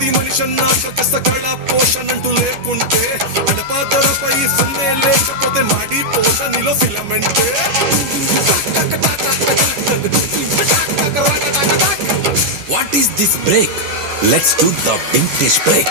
అది మనిషి అన్నాక కష్ట కళ పోషణ అంటూ లేకుంటే అడపాదరపై సున్నే లేకపోతే మాడిపోత నీలో ఫిలమెంటే What is this break? Let's do the vintage break.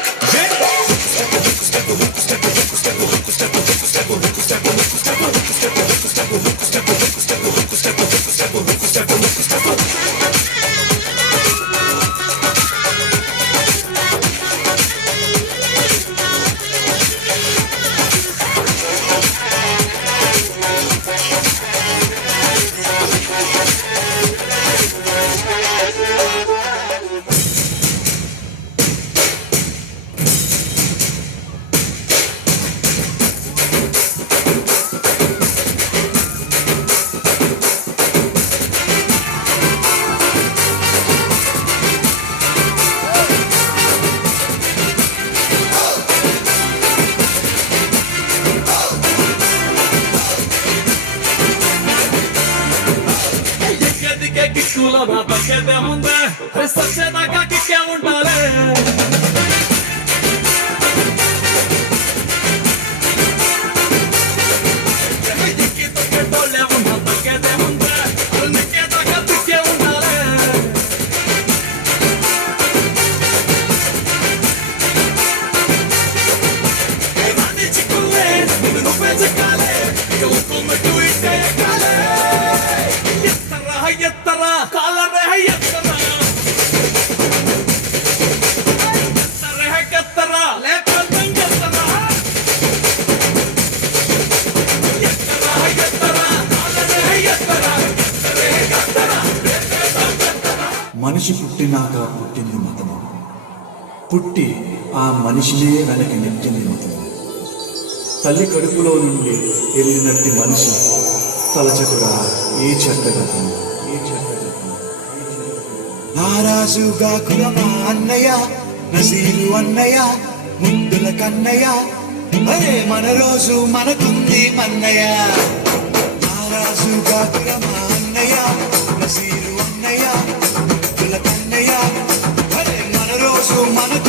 కిక్కులో నా తగ్గేదే ముందే సచ్చేదాకా కిక్కే ఉండాలి దిక్కి తగ్గేటోళ్ళే ఉన్నా తగ్గేదే ముందే నిక్కేదాకా దిక్కే ఉండాలి రాని చిక్కులే నిన్ను నువ్వే చెక్కాలే ఇక ఒక్కొమ్మటూ ఇట్టే ఎక్కాలే ఎత్తరా కాలరే ఎత్తరా ఎత్తరా లేకపోతే ఎత్తరా ఎత్తరా ఎత్తరా కాలరే ఎత్తరా మనిషి పుట్టినాక పుట్టింది మతము, పుట్టి ఆ మనిషినే వెనక నెట్టింది మతము. తల్లి కడుపులో నుండి వెళ్ళినట్టి మనిషి తలచటుగా ఏ చెట్టగతము. నారాజుగా కులమా అన్నయ్య, నసీరు అన్నయ్య, ముద్దుల కన్నయ్య, అరే మన రోజు మనకుంది మన్నయ్య. నారాజుగా కులమా అన్నయ్య, నసీరు అన్నయ్య, ముద్దుల కన్నయ్య, అరే మన రోజు మనకు